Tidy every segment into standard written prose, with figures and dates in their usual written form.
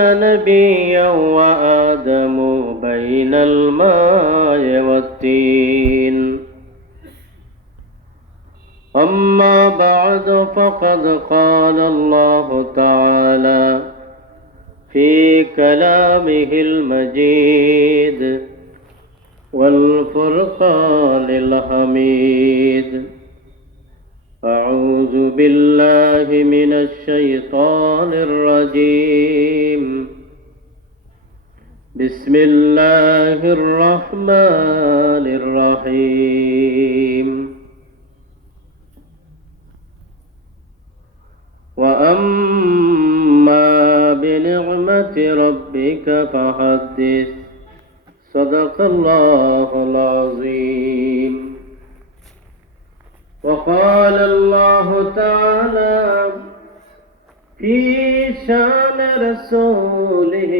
نبيا وآدم بين الماء والتين. أما بعد فقد قال الله تعالى في كلامه المجيد والفرقان الحميد: أعوذ بالله من الشيطان الرجيم. بسم الله الرحمن الرحيم. وأما بنعمة ربك فحدث. صدق الله العظيم. وقال الله تعالى في شان رسوله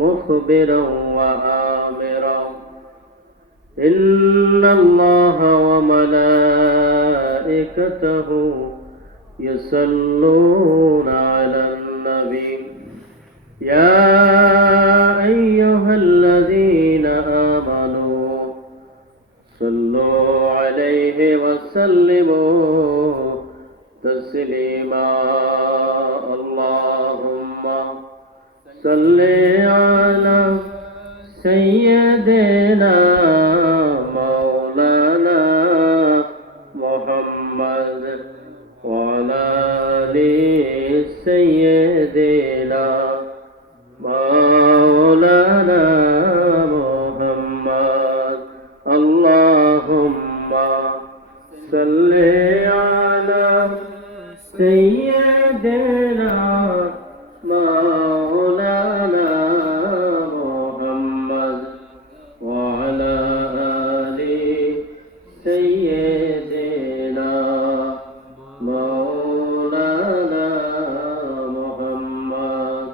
مخبرا وآمرا: إن الله وملائكته يصلون على النبي يا أيها الذين آمنوا صلوا عليه وسلموا تسليما. اللهم صل على سيدنا مولانا محمد وعلى آل سيدنا مولانا محمد. اللهم صل على سيدنا مولانا محمد وعلى آل سيدنا مولانا محمد.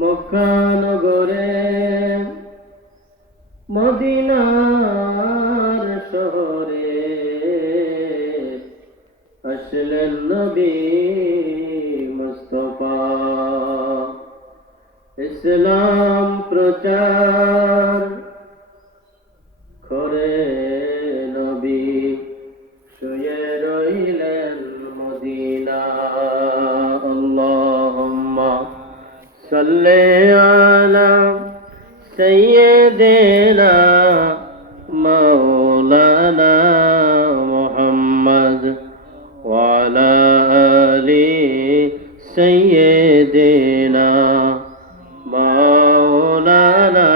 মক্কা নগরে মদিনার শহরে আসলেন নবী মুস্তাফা। ইসলাম প্রচার করে নবী শুয়ে রইলেন মদিনা। আল্লাহুম্মা সাল্লি আলা سيدنا مولانا محمد وعلى آل سيدنا مولانا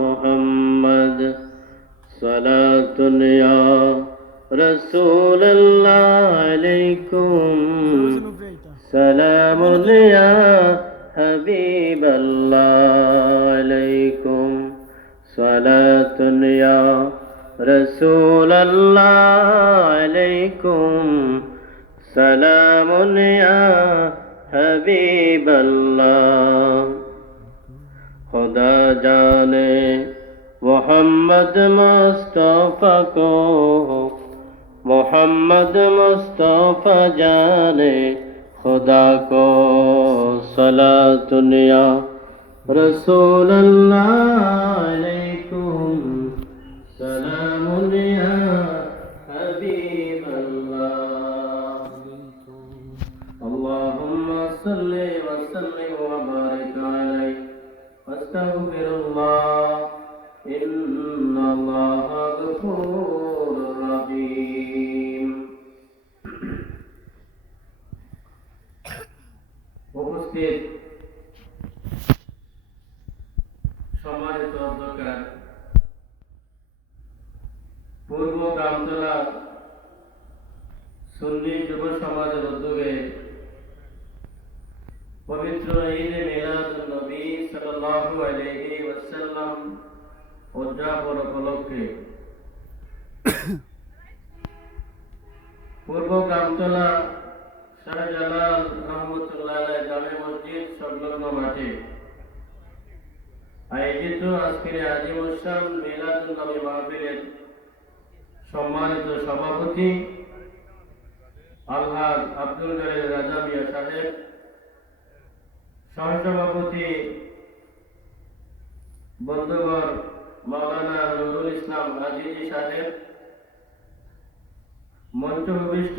محمد. صلاة يا رسول الله عليكم، سلام يا حبيب الله عليكم، صلاة يا رسول الله عليكم، سلام يا حبيب الله. खुदा जाने मोहम्मद मुस्तफा को, मोहम्मद मुस्तफा जाने खुदा को, सलातुन या रसूल अल्लाह अलैकुम, सलामुन या हबीब अल्लाह. अल्लाहुम्मा सल्लि व सल्लिम व बारिक अलैहि अस्तगफिरुल्लाह इन्नल्लाह गफूरुर रहीम. উপস্থিত সম্মানিত অধ্যক্ষ, পূর্ব গ্রামতলা সুন্নি যুব সমাজের উদ্যোগে পবিত্র ঈদে মিলাদুন নবী সাল্লাল্লাহু আলাইহি ওয়াসাল্লাম উদযাপন উপলক্ষে পূর্ব গ্রামতলা শাহজালাল রহমতুল্লাহ আলাইহি জামে মসজিদ সংলগ্ন মাঠে আয়োজিত আজকের আজিমুসান মিলাদুন নবী মাহফিলের সম্মানিত সভাপতি আলহাজ আব্দুল জলিল রাজা মিয়া সাহেব, সহসভাপতি বন্ধুবর মাওলানা নুরুল ইসলাম আজিজি সাহেব, মঞ্চ উপবিষ্ট